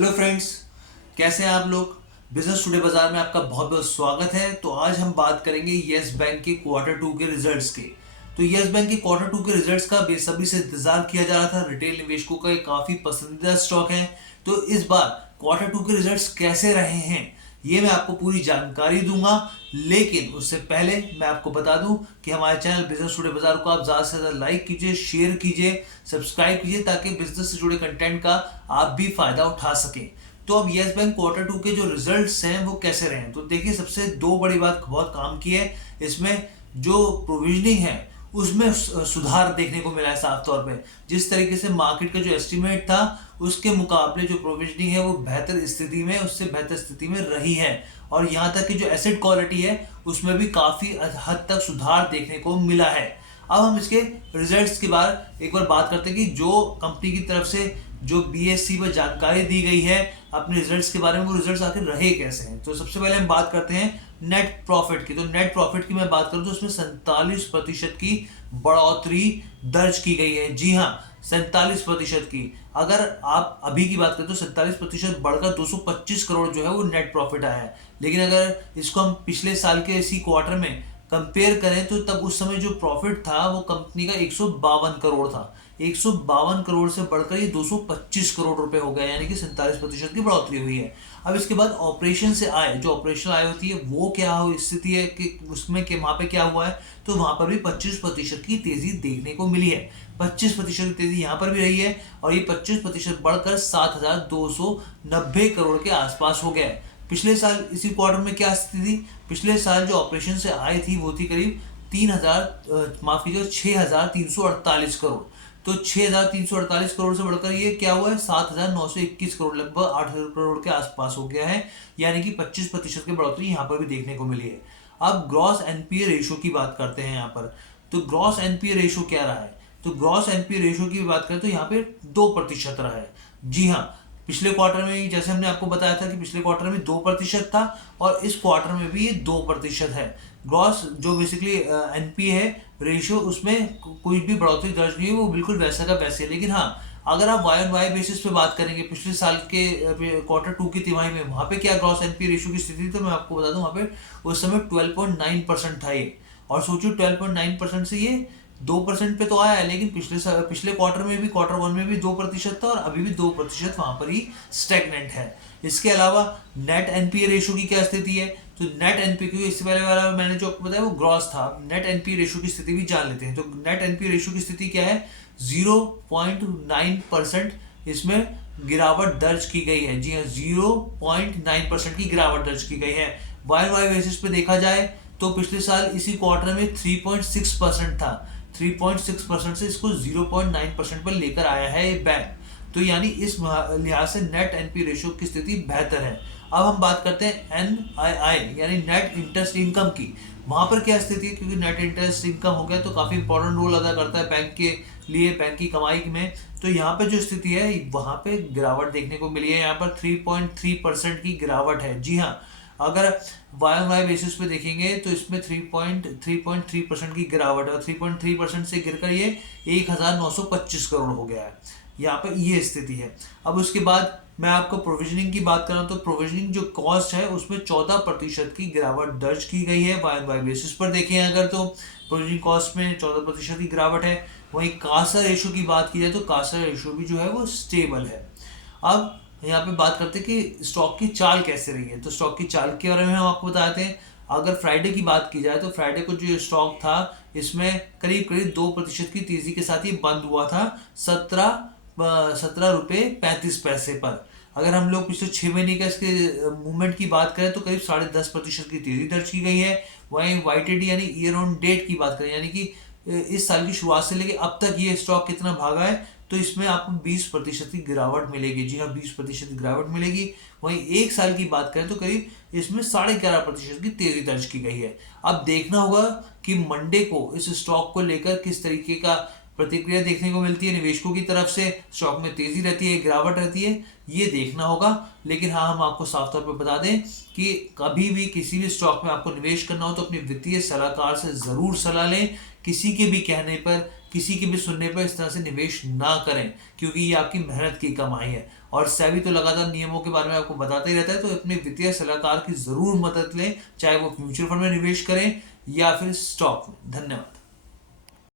Hello friends, कैसे हैं आप लोग। बिजनेस टुडे बाजार में आपका बहुत बहुत स्वागत है। तो आज हम बात करेंगे यस बैंक के क्वार्टर टू के रिजल्ट्स के। तो यस बैंक के क्वार्टर टू के रिजल्ट्स का बेसब्री से इंतजार किया जा रहा था। रिटेल निवेशकों का एक काफी पसंदीदा स्टॉक है। तो इस बार क्वार्टर टू के रिजल्ट्स कैसे रहे हैं ये मैं आपको पूरी जानकारी दूंगा। लेकिन उससे पहले मैं आपको बता दूं कि हमारे चैनल बिजनेस टुडे बाजार को आप ज्यादा से ज्यादा लाइक कीजिए, शेयर कीजिए, सब्सक्राइब कीजिए ताकि बिजनेस से जुड़े कंटेंट का आप भी फायदा उठा सकें। तो अब यस बैंक क्वार्टर टू के जो रिजल्ट्स हैं वो कैसे रहे हैं, तो देखिए सबसे दो बड़ी बात बहुत काम की है। इसमें जो प्रोविजनिंग है उसमें सुधार देखने को मिला है साफ तौर पे। जिस तरीके से मार्केट का जो एस्टिमेट था उसके मुकाबले जो प्रोविजनिंग है वो बेहतर स्थिति में, उससे बेहतर स्थिति में रही है। और यहाँ तक कि जो एसेट क्वालिटी है उसमें भी काफी हद तक सुधार देखने को मिला है। अब हम इसके रिजल्ट्स के बाद एक बार बात करते हैं कि जो कंपनी की तरफ से जो बीएससी पर जानकारी दी गई है अपने रिजल्ट्स के बारे में, वो रिजल्ट्स आखिर रहे कैसे हैं। तो सबसे पहले हम बात करते हैं नेट प्रॉफिट की। तो नेट प्रॉफिट की मैं बात करूं तो उसमें 47% की बढ़ोतरी दर्ज की गई है। जी हाँ, 47% की। अगर आप अभी की बात करें तो 47% बढ़कर 225 करोड़ जो है वो नेट प्रॉफिट आया है। लेकिन अगर इसको हम पिछले साल के इसी क्वार्टर में कंपेयर करें तो तब उस समय जो प्रॉफिट था वो कंपनी का 152 करोड़ था। 152 करोड़ से बढ़कर ये 225 करोड़ रुपए हो गया, यानी कि 47% की बढ़ोतरी हुई है। अब इसके बाद ऑपरेशन से आय, जो ऑपरेशनल आय होती है वो क्या हो स्थिति है कि उसमें के वहां पे क्या हुआ है, तो वहां पर भी 25% की तेजी देखने को मिली है। 25% की तेजी यहाँ पर भी रही है और ये 25% बढ़कर 7,290 करोड़ के आसपास हो गया है। पिछले साल इसी क्वार्टर में क्या स्थिति थी, पिछले साल जो ऑपरेशन से आय थी वो थी करीब 6,348 करोड़। तो 6,348 करोड़ से बढ़कर ये क्या हुआ है, 7,921 करोड़, लगभग 8,000 करोड़ के आसपास हो गया है। यानी कि 25% की बढ़ोतरी यहाँ पर भी देखने को मिली है। अब ग्रॉस एनपीए रेशो की बात करते हैं यहाँ पर। तो ग्रॉस एनपीए रेशो क्या रहा है, तो ग्रॉस एनपीए रेशो की बात करें तो यहाँ पे 2% रहा है। जी हाँ, पिछले क्वार्टर में जैसे हमने आपको बताया था कि पिछले क्वार्टर में 2% था और इस क्वार्टर में भी ये 2% है। ग्रॉस जो बेसिकली एनपीए है रेशियो, उसमें कोई भी बढ़ोतरी दर्ज नहीं है, वो बिल्कुल वैसा का वैसे है। लेकिन हाँ, अगर आप वाई ऑन वाई बेसिस पे बात करेंगे पिछले साल के क्वार्टर टू की तिमाही में, वहां पे क्या ग्रॉस एनपीए रेशियो की स्थिति, तो मैं आपको बता दूं वहां पे उस समय 12.9% था ये। और सोचिए 12.9% से ये 2% पे तो आया है, लेकिन पिछले क्वार्टर में भी, क्वार्टर वन में भी 2% था और अभी भी 2% वहां पर ही स्टेगनेंट है। इसके अलावा नेट एनपीए रेशियो की क्या स्थिति है, तो नेट एनपीए, क्योंकि इससे पहले वाला मैंने जो आपको बताया वो ग्रॉस था, नेट एनपीए रेशियो की स्थिति भी जान लेते हैं। तो नेट एनपीए रेशियो की स्थिति क्या है, 0.9% इसमें गिरावट दर्ज की गई है। जी हाँ, 0.9% की गिरावट दर्ज की गई है। वाई वाई बेसिस पे देखा जाए तो पिछले साल इसी क्वार्टर में 3.6% था। 3.6% से इसको 0.9% पर लेकर आया है ये बैंक। तो यानी इस लिहाज से नेट एनपी रेशियो की स्थिति बेहतर है। अब हम बात करते हैं एनआईआई यानी नेट इंटरेस्ट इनकम की। वहां पर क्या स्थिति है, क्योंकि नेट इंटरेस्ट इनकम हो गया तो काफी इंपॉर्टेंट रोल अदा करता है बैंक के लिए, बैंक की कमाई में। तो यहाँ पे जो स्थिति है वहां पे गिरावट देखने को मिली है। यहाँ पर 3.3% की गिरावट है। जी हाँ, अगर वाई वाई बेसिस पे देखेंगे तो इसमें 3.3% की गिरावट है और 3.3% से गिरकर ये 1,925 करोड़ हो गया है। यहाँ पर ये स्थिति है। अब उसके बाद मैं आपको प्रोविजनिंग की बात करूं तो प्रोविजनिंग जो कॉस्ट है उसमें 14% की गिरावट दर्ज की गई है। वाई वाई बेसिस पर देखें अगर तो प्रोविजनिंग कॉस्ट में 14% की गिरावट है। वहीं कासा रेशो की बात की जाए तो कासा रेशो भी जो है वो स्टेबल है। अब यहाँ पे बात करते हैं कि स्टॉक की चाल कैसे रही है। तो स्टॉक की चाल के बारे में हम आपको बताते हैं। अगर फ्राइडे की बात की जाए तो फ्राइडे को जो स्टॉक था इसमें करीब करीब 2% की तेजी के साथ ही बंद हुआ था 17 रुपये 35 पैसे पर। अगर हम लोग पिछले 6 महीने का इसके मूवमेंट की बात करें तो करीब 10.5% की तेजी दर्ज की गई है। वहीं वाईटीडी यानी ईयर ऑन डेट की बात करें, यानी कि इस साल की शुरुआत से लेकर अब तक ये स्टॉक कितना भागा है, तो इसमें आपको 20% की गिरावट मिलेगी। जी हाँ, 20% की गिरावट मिलेगी। वहीं एक साल की बात करें तो करीब इसमें 11.5% की तेजी दर्ज की गई है। अब देखना होगा कि मंडे को इस स्टॉक को लेकर किस तरीके का प्रतिक्रिया देखने को मिलती है निवेशकों की तरफ से। स्टॉक में तेजी रहती है, गिरावट रहती है, ये देखना होगा। लेकिन हाँ, हम आपको साफ तौर पर बता दें कि कभी भी किसी भी स्टॉक में आपको निवेश करना हो तो अपने वित्तीय सलाहकार से जरूर सलाह लें। किसी के भी कहने पर किसी के भी सुनने पर इस तरह से निवेश ना करें, क्योंकि ये आपकी मेहनत की कमाई है। और सेबी तो लगातार नियमों के बारे में आपको बताता ही रहता है, तो अपने वित्तीय सलाहकार की जरूर मदद लें, चाहे वो म्यूचुअल फंड में निवेश करें या फिर स्टॉक में। धन्यवाद।